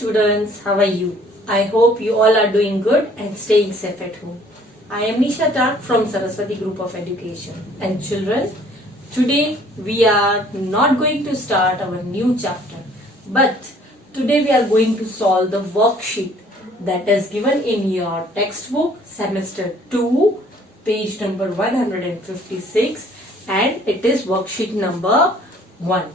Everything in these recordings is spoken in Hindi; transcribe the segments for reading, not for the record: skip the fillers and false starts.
students, how are you? I hope you all are doing good and staying safe at home. I am Nisha Tak from Saraswati Group of Education. And children, today we are not going to start our new chapter, but today we are going to solve the worksheet that is given in your textbook semester 2, page number 156, and it is worksheet number 1.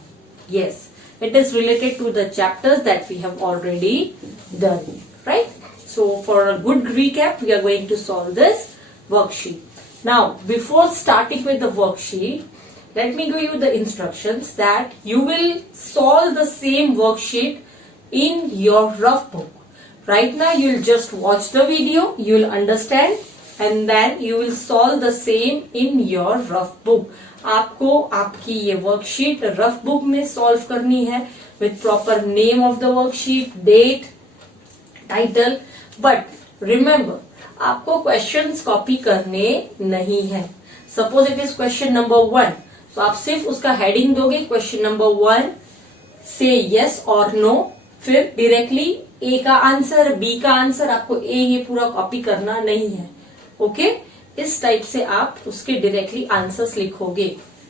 Yes, it is related to the chapters that we have already done, right? So for a good recap, we are going to solve this worksheet. Now, before starting with the worksheet, let me give you the instructions that you will solve the same worksheet in your rough book. Right now, you will just watch the video, you will understand, and then you will solve the same in your rough book. आपको आपकी ये वर्कशीट रफ बुक में सॉल्व करनी है with proper name of the worksheet, date, title. But remember, आपको क्वेश्चंस कॉपी करने नहीं है. Suppose it is question number 1, तो आप सिर्फ उसका हेडिंग दोगे, क्वेश्चन नंबर 1, से यस और नो, फिर डायरेक्टली ए का आंसर, बी का आंसर, आपको ये पूरा कॉपी करना नहीं है. ओके, इस टाइप से आप उसके डायरेक्टली आंसर्स लिखोगे,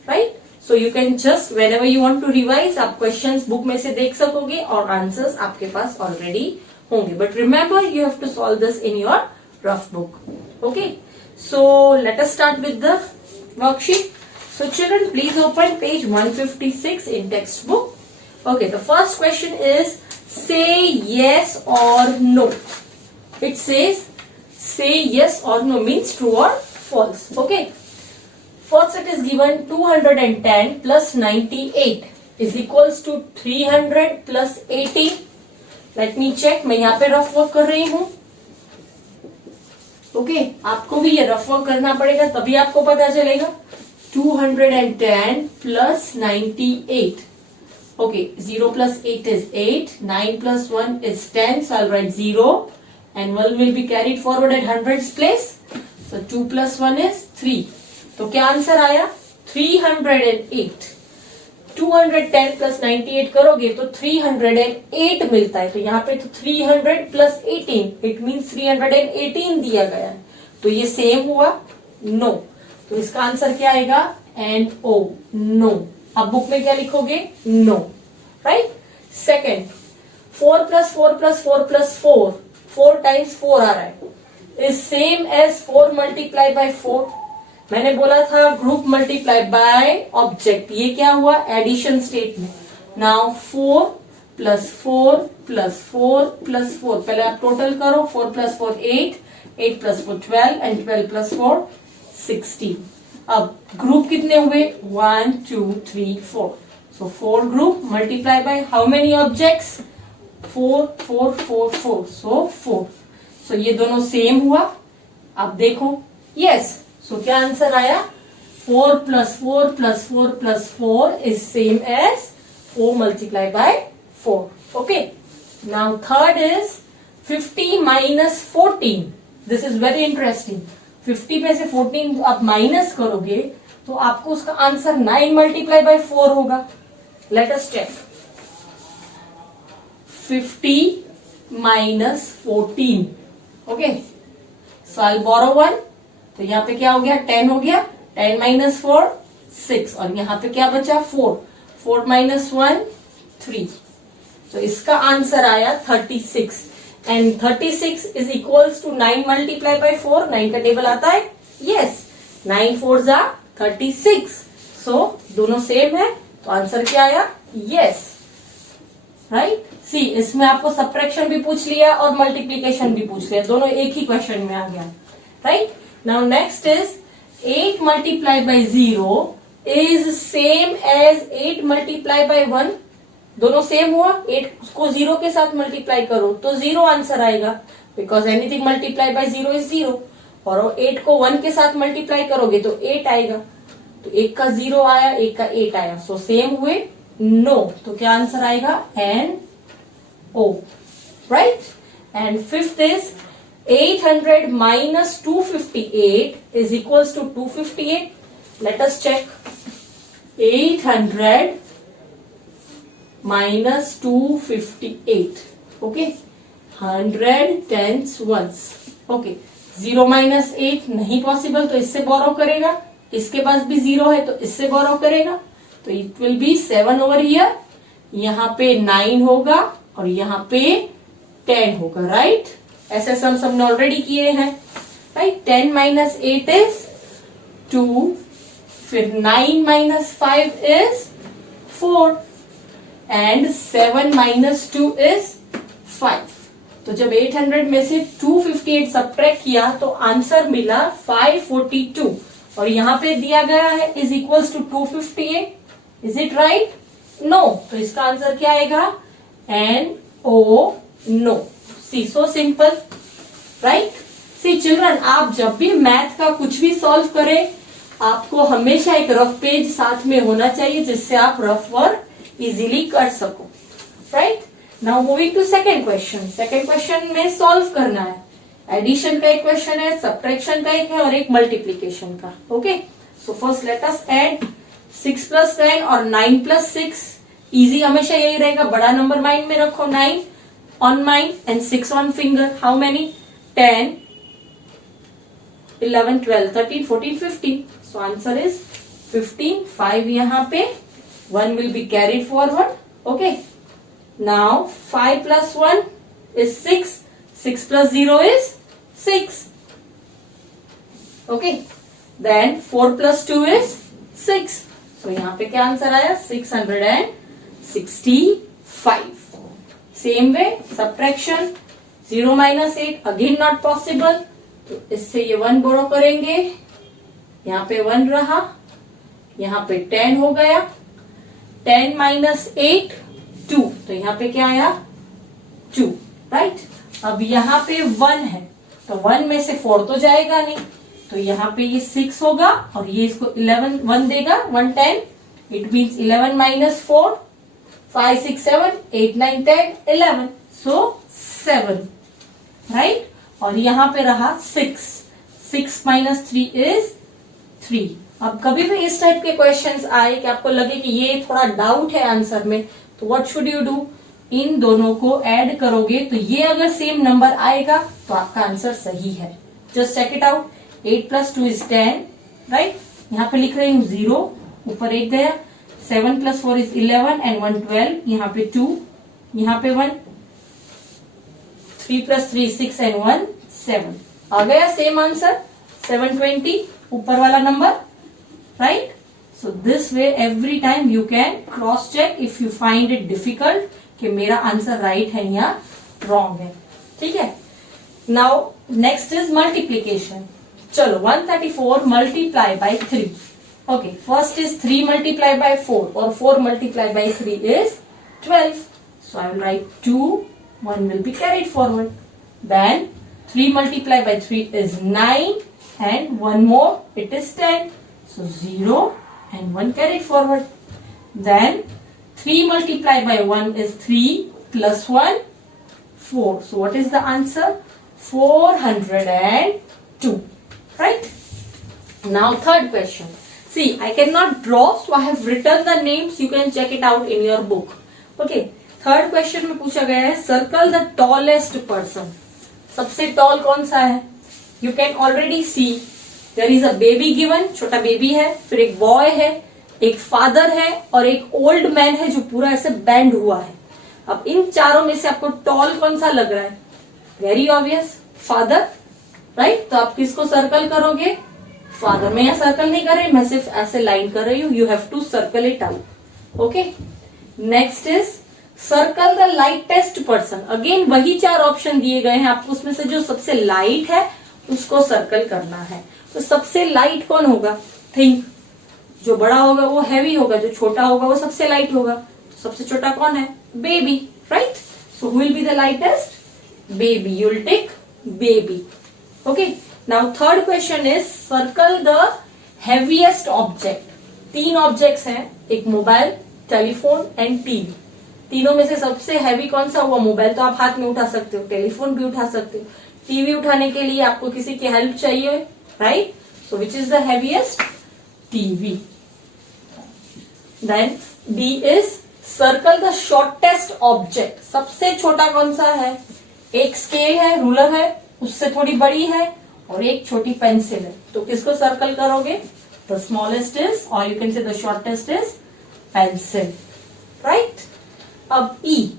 right? So you can just whenever you want to revise, आप क्वेश्चंस बुक में से देख सकोगे और आंसर्स आपके पास ऑलरेडी होंगे. But remember, you have to solve this in your rough book. Okay, so let us start with the worksheet. So children, please open page 156 in textbook. Okay, the first question is say yes or no. It says say yes or no means true or false. Okay. First it is given 210 plus 98 is equals to 300 plus 80. Let me check. मैं यहाँ पे रफ वर्क कर रही हूँ. ओके, आपको भी ये रफ वर्क करना पड़ेगा, तभी आपको पता चलेगा. 210 plus 98. Okay, 0 plus 8 is 8. 9 plus 1 is 10. So I'll write 0. And 1 will be carried forward at hundreds place. So 2 plus 1 is 3. तो क्या आंसर आया? 308. 210 plus 98 करोगे तो 308 मिलता है. तो यहाँ पे तो 300 plus 18. It means 318 दिया गया है. तो ये सेम हुआ? No. तो इसका आंसर क्या आएगा? NO, no. अब बुक में क्या लिखोगे? No, right? Second, 4 plus 4 plus 4 plus 4, 4 times 4 आ रहा है, is same as 4 multiply by 4. मैंने बोला था ग्रुप मल्टीप्लाई बाय ऑब्जेक्ट. ये क्या हुआ? Addition statement. Now 4 plus 4 plus 4 plus 4. पहले आप टोटल करो. 4 plus 4 8, 8 plus 4 12 and 12 plus 4 16. अब ग्रुप कितने हुए? 1 2 3 4. सो 4 group multiply by how many objects? 4 4 4 4. सो 4. सो ये दोनों सेम हुआ. अब देखो, यस. सो क्या आंसर आया? 4 plus 4 plus 4 plus 4 is same as 4 multiplied by 4. Okay. Now third is 50 minus 14. This is very interesting. 50 में से 14 आप माइनस करोगे तो आपको उसका आंसर 9 मल्टीप्लाई बाय 4 होगा. Let us check. 50 minus 14. Okay, so I borrow 1. तो यहाँ पे क्या हो गया? 10 हो गया. 10 माइनस 4 6. और यहाँ पे क्या बचा? 4. 4 माइनस 1 3. तो इसका आंसर आया 36. And 36 is equals to 9 multiplied by 4. 9 का टेबल आता है? Yes. 9 4s are 36. So दोनों सेम है. तो आंसर क्या आया? Yes. Right? See, इसमें आपको सब्ट्रैक्शन भी पूछ लिया और मल्टीप्लीकेशन भी पूछ लिया. दोनों एक ही क्वेश्चन में आ गया. Right? Now next is 8 multiplied by 0 is same as 8 multiplied by 1. दोनों सेम हुआ. 8 को 0 के साथ मल्टीप्लाई करो तो 0 आंसर आएगा, because anything multiply by 0 is 0. और 8 को 1 के साथ मल्टीप्लाई करोगे तो 8 आएगा. तो 1 का 0 आया, 1 का 8 आया. सो सेम हुए? नो. तो क्या आंसर आएगा? NO, right? And fifth is 800 minus 258 is equals to 258. Let us check. 800 minus 258. Okay 100 tens ones. Okay 0 minus 8 नहीं पॉसिबल, तो इससे बोरो करेगा। इसके पास भी 0 है तो इससे बोरो करेगा, तो it will be 7 over here. यहाँ पे 9 होगा और यहाँ पे 10 होगा, राइट। ऐसे सम सबने ऑलरेडी किए हैं, राइट। 10 माइनस 8 इज 2, फिर 9 minus 5 is 4 and 7 minus 2 is 5। तो जब 800 में से 258 सब्ट्रैक्ट किया तो आंसर मिला 542, और यहाँ पे दिया गया है is equals to 258। Is it right? No. तो इसका आंसर क्या आएगा? NO, no. See so simple, right. See children, आप जब भी मैथ का कुछ भी सॉल्व करें, आपको हमेशा एक रफ पेज साथ में होना चाहिए जिससे आप रफ वर्क इजीली कर सको, right. Now moving to second question. Second question में सॉल्व करना है। एडिशन का एक क्वेश्चन है, सब्ट्रैक्शन का एक है और एक मल्टीप्लीकेशन का। Okay, so first let us add 6 plus 10 और 9 प्लस 6। इजी हमेशा यही रहेगा, बड़ा नंबर माइंड में रखो। 9 on mind and 6 on finger. How many? 10, 11, 12, 13, 14, 15. So answer is 15. 5 यहाँ पे, 1 will be carried forward. Okay. Now 5 plus 1 is 6. 6 plus 0 is 6. Okay. Then 4 plus 2 is 6. So यहाँ पे क्या आंसर आया? 665. Same way subtraction. 0 minus 8 again not possible. तो इससे ये 1 बोरो करेंगे, यहाँ पे 1 रहा, यहाँ पे 10 हो गया। 10 माइनस 8 2, तो यहाँ पे क्या आया? 2, राइट। अब यहाँ पे 1 है तो 1 में से 4 तो जाएगा नहीं, तो यहाँ पे ये 6 होगा और ये इसको 11 1 देगा, 1 10। It means 11 minus 4, 5 6 7 8 9 10 11, so 7, right. और यहाँ पे रहा 6, 6 माइनस 3 इज 3। अब कभी भी इस टाइप के क्वेश्चंस आए कि आपको लगे कि ये थोड़ा डाउट है आंसर में, तो व्हाट शुड यू डू? इन दोनों को ऐड करोगे तो ये अगर सेम नंबर आएगा तो आपका आंसर सही है। Just check it out. 8 plus 2 is 10, right. यहाँ पे लिख रही हूँ 0, ऊपर 1 गया। 7 प्लस 4 इज 11 एंड 1 12, यहाँ पे 2, यहाँ पे 1। 3 प्लस 3 6 एंड 1 7। आ गया सेम आंसर 720, ऊपर वाला number, right. So this way every time you can cross check if you find it difficult कि मेरा आंसर राइट है या रॉन्ग है, ठीक है। Now next is multiplication. चलो 134 multiply by 3। Okay, first is 3 multiply by 4 और 4 multiply bye 3 is 12. So I will write 2, 1 will be carried forward. Then 3 multiplied by 3 is 9 and 1 more, it is 10. So 0 and 1 carried forward. Then 3 multiplied by 1 is 3 plus 1, 4. So what is the answer? 402. Right? Now third question. See, I cannot draw, so I have written the names. You can check it out in your book. Okay. Third question में पूछा गया है सर्कल द टॉलेस्ट पर्सन। सबसे टॉल कौन सा है? You can already see there is a baby given, छोटा बेबी है, फिर एक बॉय है, एक फादर है और एक ओल्ड मैन है जो पूरा ऐसे बैंड हुआ है। अब इन चारों में से आपको टॉल कौन सा लग रहा है? Very obvious, father, right. तो आप किसको सर्कल करोगे? फादर। मैं यहाँ सर्कल नहीं कर रही, मैं सिर्फ ऐसे लाइन कर रही हूँ। You have to circle it out. Okay, next is circle the lightest person. Again वही 4 ऑप्शन दिए गए हैं, आपको उसमें से जो सबसे लाइट है उसको सर्कल करना है। तो सबसे लाइट कौन होगा? थिंक। जो बड़ा होगा वो हैवी होगा, जो छोटा होगा वो सबसे लाइट होगा। तो सबसे छोटा कौन है? Baby, right. So who will be the lightest? Baby. You will take baby. Okay, now third question is circle the heaviest object. 3 objects हैं, एक मोबाइल, टेलीफोन एंड टीवी। तीनों में से सबसे हैवी कौन सा हुआ? मोबाइल तो आप हाथ में उठा सकते हो, टेलीफोन भी उठा सकते हो, टीवी उठाने के लिए आपको किसी की हेल्प चाहिए, right. So which is the heaviest? TV. Then D is circle the shortest object, सबसे छोटा कौन सा है? एक स्केल है, रूलर है, उससे थोड़ी बड़ी है, और एक छोटी पेंसिल है। तो किसको सर्कल करोगे? द स्मॉलेस्ट इज, और you can say the shortest is pencil, right. अब E,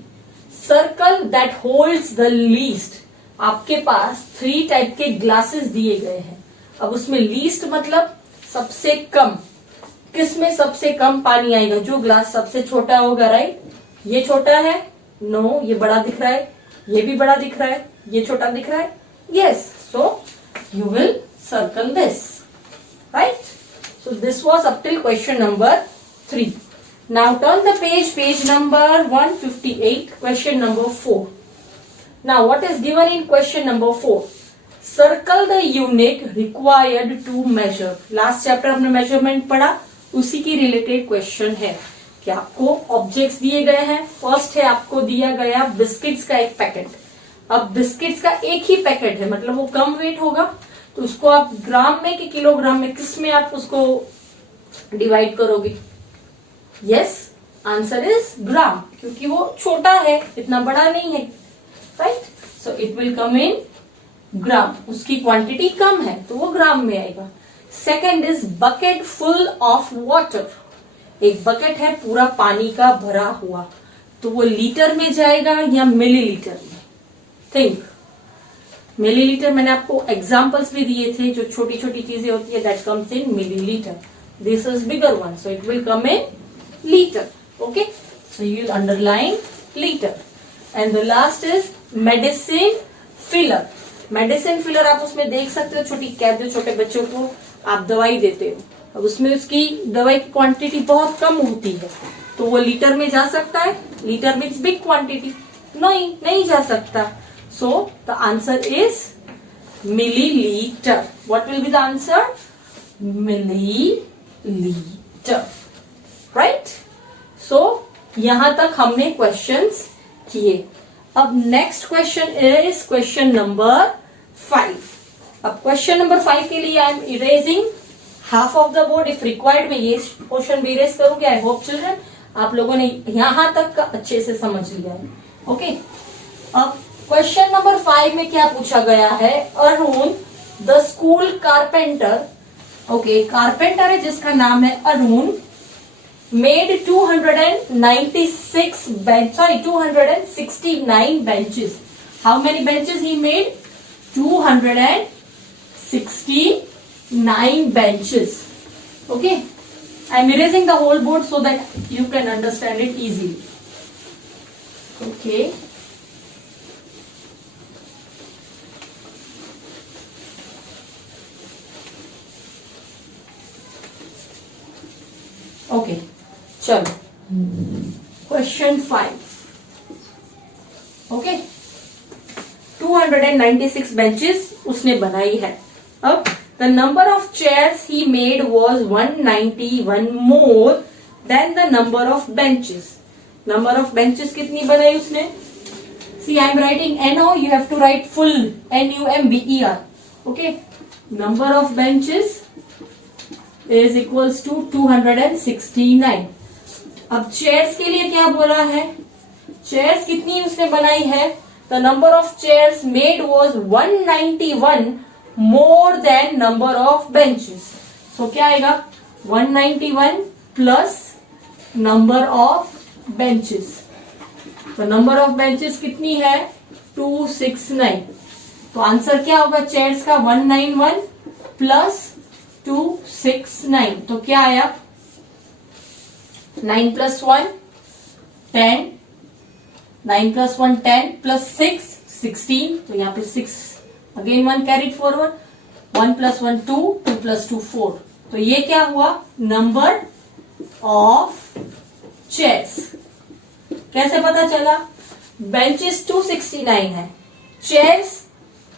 circle that holds the least. आपके पास 3 टाइप के ग्लासेस दिए गए हैं। अब उसमें लीस्ट मतलब सबसे कम, किसमें सबसे कम पानी आएगा? जो ग्लास सबसे छोटा होगा, राइट। ये छोटा है, नो, ये बड़ा दिख रहा है, ये भी बड़ा दिख रहा है, ये छोटा दिख रहा है, yes, so you will circle this, right? So this was up till question number 3. Now turn the page number 158, question number 4. Now what is given in question number 4? Circle the unit required to measure. Last chapter हमने measurement पढ़ा, उसी की related question है कि आपको objects दिए गए हैं। फर्स्ट है, आपको दिया गया बिस्किट्स का एक पैकेट। अब बिस्किट्स का एक ही पैकेट है, मतलब वो कम वेट होगा, तो उसको आप ग्राम में कि किलोग्राम में, किस में आप उसको डिवाइड करोगे? यस, आंसर इज ग्राम, क्योंकि वो छोटा है, इतना बड़ा नहीं है, right. So it will come in gram, उसकी क्वांटिटी कम है तो वो ग्राम में आएगा। Second is bucket full of water. एक बकेट है पूरा पानी का भरा हुआ, तो वो लीटर में जाएगा या मिलीलीटर में? थिंक। मिलीलीटर मैंने आपको एग्जांपल्स भी दिए थे, जो छोटी छोटी चीजें होती है that comes in millilitre. This is bigger one, so it will come in litre, okay. So you will underline litre. And the last is medicine filler. Medicine filler आप उसमें देख सकते हो, छोटी कैप जो छोटे बच्चों को आप दवाई देते हो, अब उसमें उसकी दवाई की क्वांटिटी बहुत कम होती है, तो वो लीटर में जा सकता है? लीटर मीन्स बिग क्वांटिटी, नहीं जा सकता। So the answer is milliliter. What will be the answer? Milliliter. Right? So यहां तक हमने questions किए। अब next question is question number 5. अब question number 5 के लिए I am erasing half of the board. If required मैं ये portion भी erase करूंगी। I hope children आप लोगों ने यहां तक का अच्छे से समझ लिया है, ओके। अब क्वेश्चन नंबर 5 में क्या पूछा गया है? Arun the school carpenter, okay, carpenter है जिसका नाम है Arun, made 269 benches. How many benches he made? 269 benches, okay. I am erasing the whole board so that you can understand it easily, okay. Okay, चलो क्वेश्चन 5, ओके। 296 बेंचेस उसने बनाई है। अब the number of chairs he made was 191 more than the number of benches. Number of benches कितनी बनाई उसने? See I am writing NO, you have to write full NUMBER, okay. Number of benches is equals to 269। अब चेयर्स के लिए क्या बोला है? चेयर्स कितनी उसने बनाई है? The number of chairs made was 191 more than number of benches. So क्या आएगा? 191 प्लस नंबर ऑफ बेंचेस। तो नंबर ऑफ बेंचेस कितनी है? 269। तो आंसर क्या होगा चेयर्स का? 191 प्लस 269। तो क्या आया? 9 plus 1 10, 9 plus 1 10 plus 6 16। तो यहाँ पे 6 again 1 carried forward, 1 plus 1 2, 2 plus 2 4। तो ये क्या हुआ? Number of chairs. कैसे पता चला? बेंचेस 269 है, चेयर्स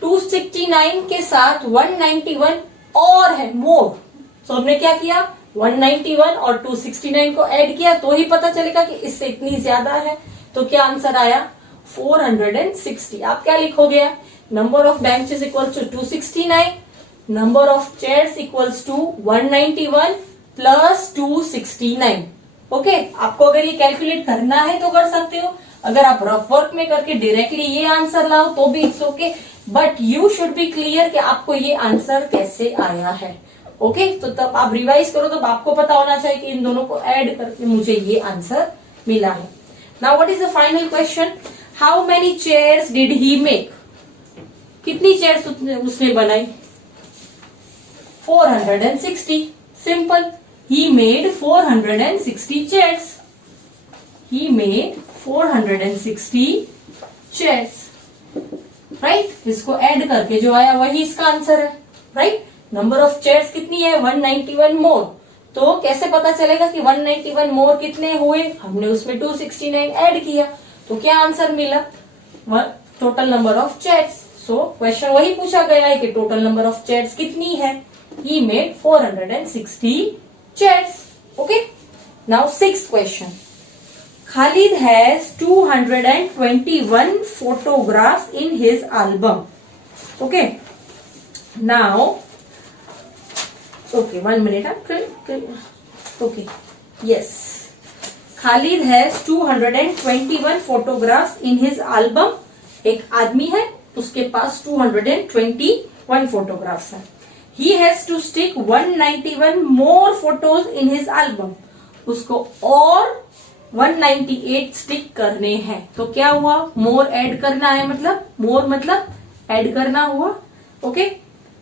269 के साथ 191 और है मोर। तो हमने क्या किया? 191 और 269 को ऐड किया तो ही पता चलेगा कि इससे इतनी ज्यादा है। तो क्या आंसर आया? 460। आप क्या लिखोगे? Number of benches equals to 269, number of chairs equals to 191 plus 269। Okay आपको अगर ये कैलकुलेट करना है तो कर सकते हो, अगर आप रफ वर्क में करके डायरेक्टली ये आंसर लाओ तो भी it's okay, but you should be clear कि आपको ये आंसर कैसे आया है। ओके तो तब आप रिवाइज करो, तब आपको पता होना चाहिए कि इन दोनों को ऐड करके मुझे ये आंसर मिला है। Now what is the final question, how many chairs did he make, कितनी चेयर्स उसने बनाई, 460, simple, he made 460 chairs, he made 460 chairs, right इसको ऐड करके जो आया वही इसका आंसर है, राइट नंबर ऑफ चेयर्स कितनी है 191 मोर, तो कैसे पता चलेगा कि 191 मोर कितने हुए, हमने उसमें 269 ऐड किया तो क्या आंसर मिला, total number of chairs. So question वही पूछा गया है कि टोटल नंबर ऑफ चेयर्स कितनी है, he made 460 chairs. Okay. Now sixth question. Khalid has 221 photographs in his album. Okay. Now, okay, 1 minute. Okay. Yes. Khalid has 221 photographs in his album. एक आदमी है, उसके पास 221 photographs है. He has to stick 191 more photos in his album. उसको और 198 स्टिक करने हैं, तो क्या हुआ, मोर ऐड करना है, मतलब मोर मतलब ऐड करना हुआ। Okay,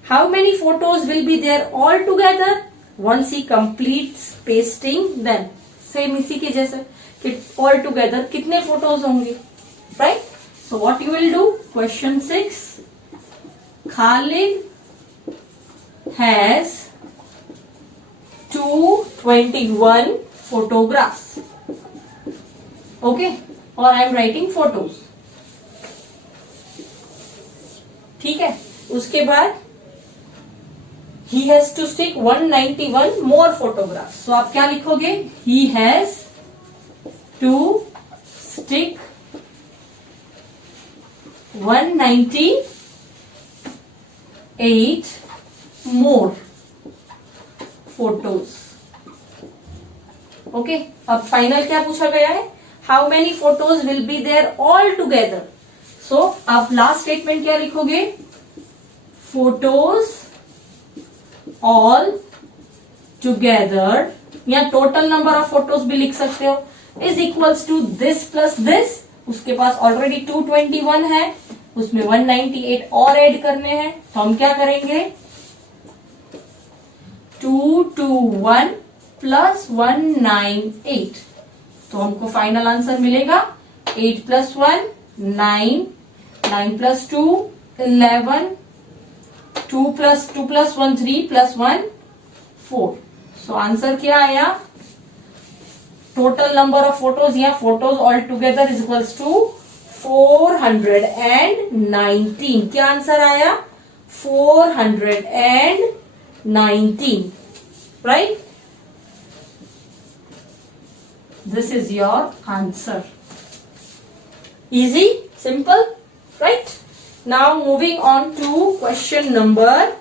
how many photos will be there all together once he completes pasting them, same इसी के जैसे कि ऑल टुगेदर कितने फोटोज होंगे, right. So what you will do, question 6, Khalid has 221 photographs. Okay, or I am writing photos. ठीक है, उसके बाद he has to stick 191 more photographs. So आप क्या लिखोगे, he has to stick 198 more photos. Okay, अब फाइनल क्या पूछा गया है, how many photos will be there all together. So आप लास्ट स्टेटमेंट क्या लिखोगे, फोटोज ऑल टुगेदर, या टोटल नंबर ऑफ फोटोज भी लिख सकते हो, is equals to this plus this, उसके पास ऑलरेडी 221 है, उसमें 198 और ऐड करने हैं, तो हम क्या करेंगे, 221 प्लस 198, तो हमको फाइनल आंसर मिलेगा 8 plus 1 9, 9 plus 2 11, 2 plus 1 3 plus 1 4। So answer क्या आया, टोटल नंबर ऑफ फोटोज या photos all together is equals to 419। क्या आंसर आया, 419, right? This is your answer. Easy, simple, right? Now moving on to question number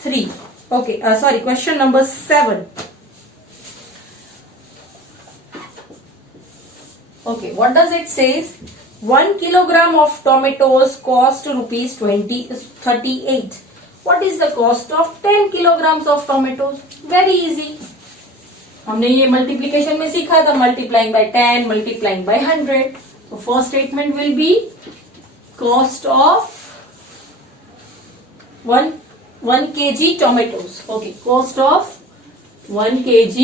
3. Okay, sorry, question number 7. Okay, what does it says? 1 kilogram of tomatoes cost rupees 38. What is the cost of 10 kilograms of tomatoes? Very easy. हमने ये मल्टीप्लीकेशन में सीखा था, multiplying by 10, multiplying by 100. So first statement will be cost of 1 kg tomatoes. Okay, cost of 1 kg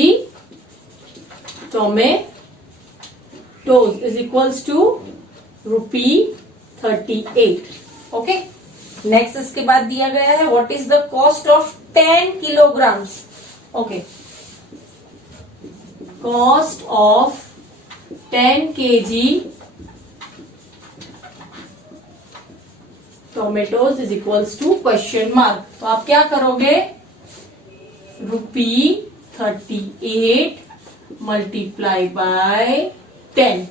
tomatoes is equals to ₹38. Okay. Next इसके बाद दिया गया है what is the cost of 10 kilograms. Okay, cost of 10 kg tomatoes is equals to question mark. तो आप क्या करोगे, ₹38 multiply by 10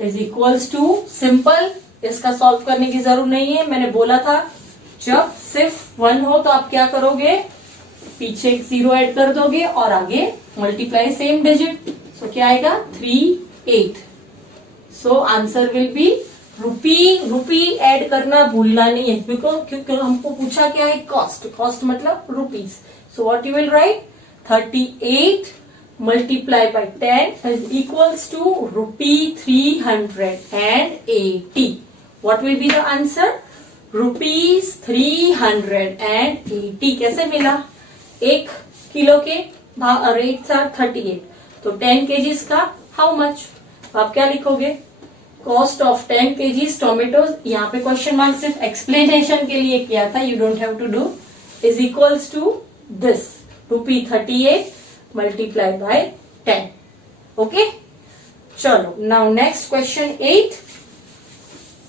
is equals to, simple, इसका सॉल्व करने की जरूरत नहीं है, मैंने बोला था जब सिर्फ 1 हो तो आप क्या करोगे, पीछे 0 ऐड कर दोगे और आगे मल्टीप्लाई सेम डिजिट। सो क्या आएगा 38. So answer will be rupee. Rupee add करना भूलना नहीं है, बिकॉज क्योंकि हमको पूछा क्या है कॉस्ट. कॉस्ट मतलब rupees. So what you will write 38 multiply by 10 is equals to rupee 380. What will be the answer? Rupees 380. कैसे मिला? 1 किलो के रेट था 38, तो 10 kgs का हाउ मच? आप क्या लिखोगे? Cost of 10 kgs tomatoes. यहाँ पे क्वेश्चन मार्क सिर्फ एक्सप्लेनेशन के लिए किया था, you don't have to do. Is equals to this rupee 38 multiply by 10. Okay, चलो now next question 8.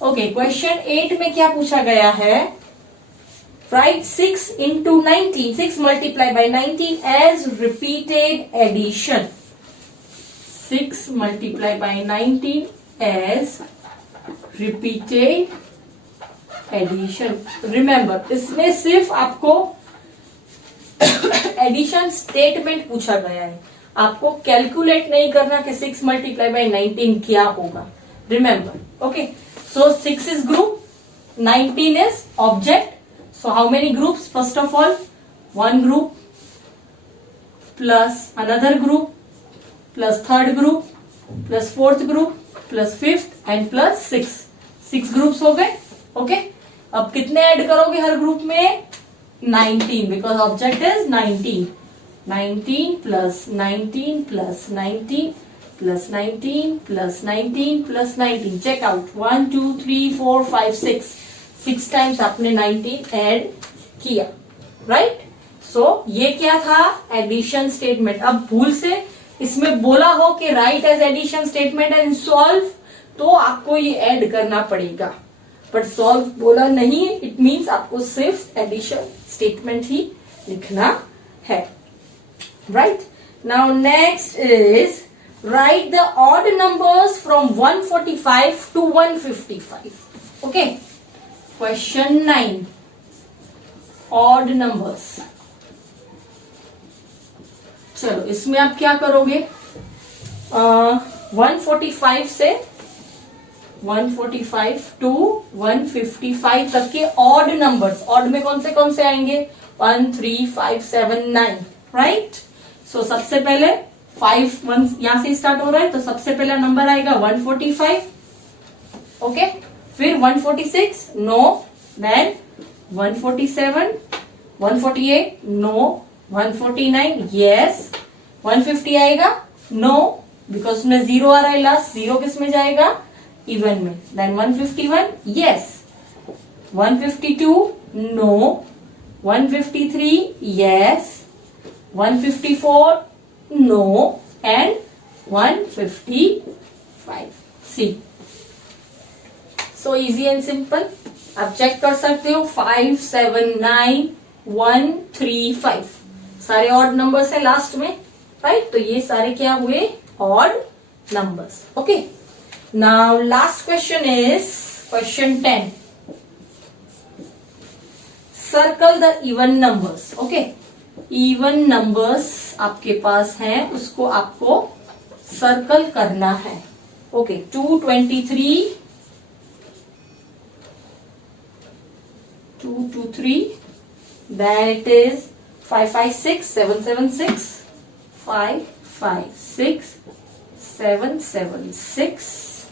Okay, question 8 में क्या पूछा गया है? Right 6 into 19, 6 multiply by 19 as repeated addition. 6 multiply by 19 as repeated addition. Remember, इसमें सिर्फ आपको एडिशन स्टेटमेंट पूछा गया है, आपको कैलकुलेट नहीं करना कि 6 multiply by 19 क्या होगा. Remember. Okay, so 6 is group, 19 is object. So how many groups? First of all 1 group plus another group plus third group plus fourth group plus fifth and plus 6 groups हो गए. ओके, अब कितने ऐड करोगे हर ग्रुप में? 19, because object is 19. 19 plus 19 plus 19 plus 19 plus 19 plus 19. Check out 1 2 3 4 5 6 times आपने 19 ऐड किया. राइट? सो ये क्या था? Addition statement. अब भूल से इसमें बोला हो कि write as addition statement and solve, तो आपको ये ऐड करना पड़ेगा. बट सॉल्व बोला नहीं, इट मीन्स आपको सिर्फ एडिशन स्टेटमेंट ही लिखना है. Right? Now next is right the odd numbers from 145 to 155. Okay, question 9, odd numbers. चलो इसमें आप क्या करोगे? 145 से 145 टू 155 तक के ऑड नंबर्स. ऑड में कौन से आएंगे? 1 3 5 7 9. राइट? सो सबसे पहले 5 1 यहां से स्टार्ट हो रहा है, तो सबसे पहला नंबर आएगा 145. ओके, फिर 146 नो, देन 147 148 नो, 149 यस, 150 आएगा नो, बिकॉज उसमें 0 आ रहा है लास्ट. 0 किस में जाएगा? इवन में. Then 151 yes, 152 no, 153 yes, 154 no and 155. See, so easy and simple. आप चेक कर सकते हो 5 7 9 1 3 5 सारे ऑड नंबर्स है लास्ट में. राइट? तो ये सारे क्या हुए? Odd numbers. Okay, now last question is question 10. Circle the even numbers. Okay, even numbers आपके पास हैं, उसको आपको सर्कल करना है. Okay, 223 223, then it is 556 776 556 776,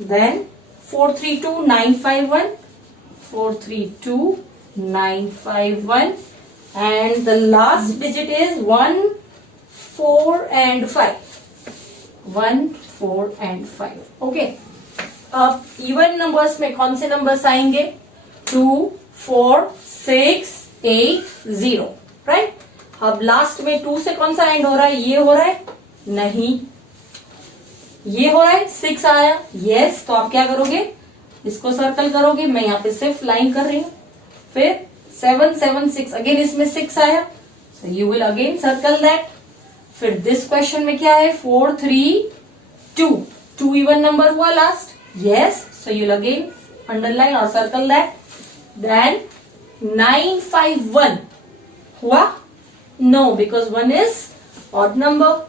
then 432 951 432 951, and the last digit is 1 4 and 5 1 4 and 5. Okay, अब इवन नंबर्स में कौन से नंबर्स आएंगे? 2 4 6 8 0. राइट? अब लास्ट में 2 से कौन सा एंड हो रहा है? ये हो रहा है? नहीं, ये हो रहा है. 6 आया यस, तो आप क्या करोगे? इसको सर्कल करोगे. मैं यहाँ पे सिर्फ लाइन कर रही हूं. फिर 7 7 6, अगेन इसमें 6 आया, so you will again circle that. फिर दिस क्वेश्चन में क्या है? 4 3 2, 2 इवन नंबर हुआ last. Yes, so you will again underline और सर्कल दैट. देन 9 5 1 हुआ? No, because 1 is odd number.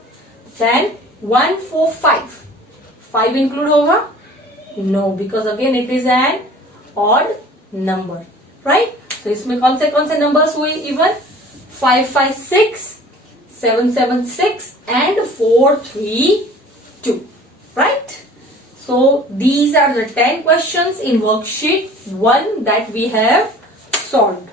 Then 1, 4, 5. 5 include होगा? No, because again it is an odd number, right? तो इसमें कौन से numbers हुए even? 5, 5, 6, 7, 7, 6 and 4, 3, 2, right? So these are the 10 questions in worksheet 1 that we have solved,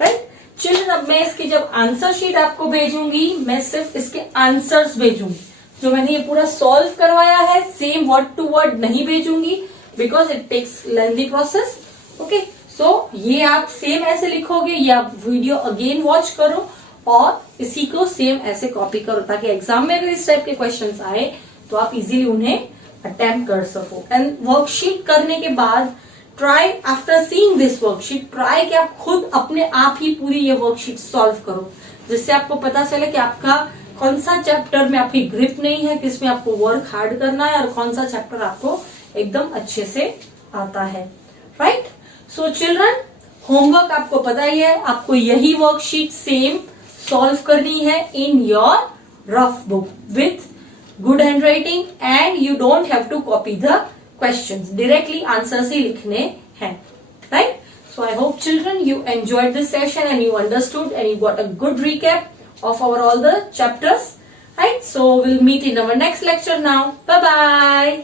right? Children, अब मैं इसकी जब आंसर शीट आपको भेजूंगी, मैं सिर्फ इसके आंसर्स भेजूंगी. जो मैंने ये पूरा सॉल्व करवाया है सेम वर्ड टू वर्ड नहीं भेजूंगी, because it takes lengthy process. Okay, so ये आप सेम ऐसे लिखोगे, ये आप वीडियो अगेन वॉच करो और इसी को सेम ऐसे कॉपी करो, ताकि एग्जाम में अगर इस टाइप के क्वेश्चंस आए तो आप इजीली उन्हें अटेम्प्ट कर सको. एंड वर्कशीट करने के बाद try, after seeing this worksheet, try कि आप खुद अपने आप ही पूरी ये वर्कशीट सॉल्व करो, जिससे आपको पता चले कि आपका कौन सा चैप्टर में आपकी ग्रिप नहीं है, किसमें आपको वर्क हार्ड करना है और कौन सा चैप्टर आपको एकदम अच्छे से आता है. राइट? सो चिल्ड्रन, होमवर्क आपको पता ही है, आपको यही वर्कशीट सेम सॉल्व करनी है in your rough book with good handwriting, and you don't have to copy the questions. Directly answers ही लिखने हैं. Right? So I hope children you enjoyed this session and you understood and you got a good recap of our all the chapters. Right? So we'll meet in our next lecture now. Bye bye.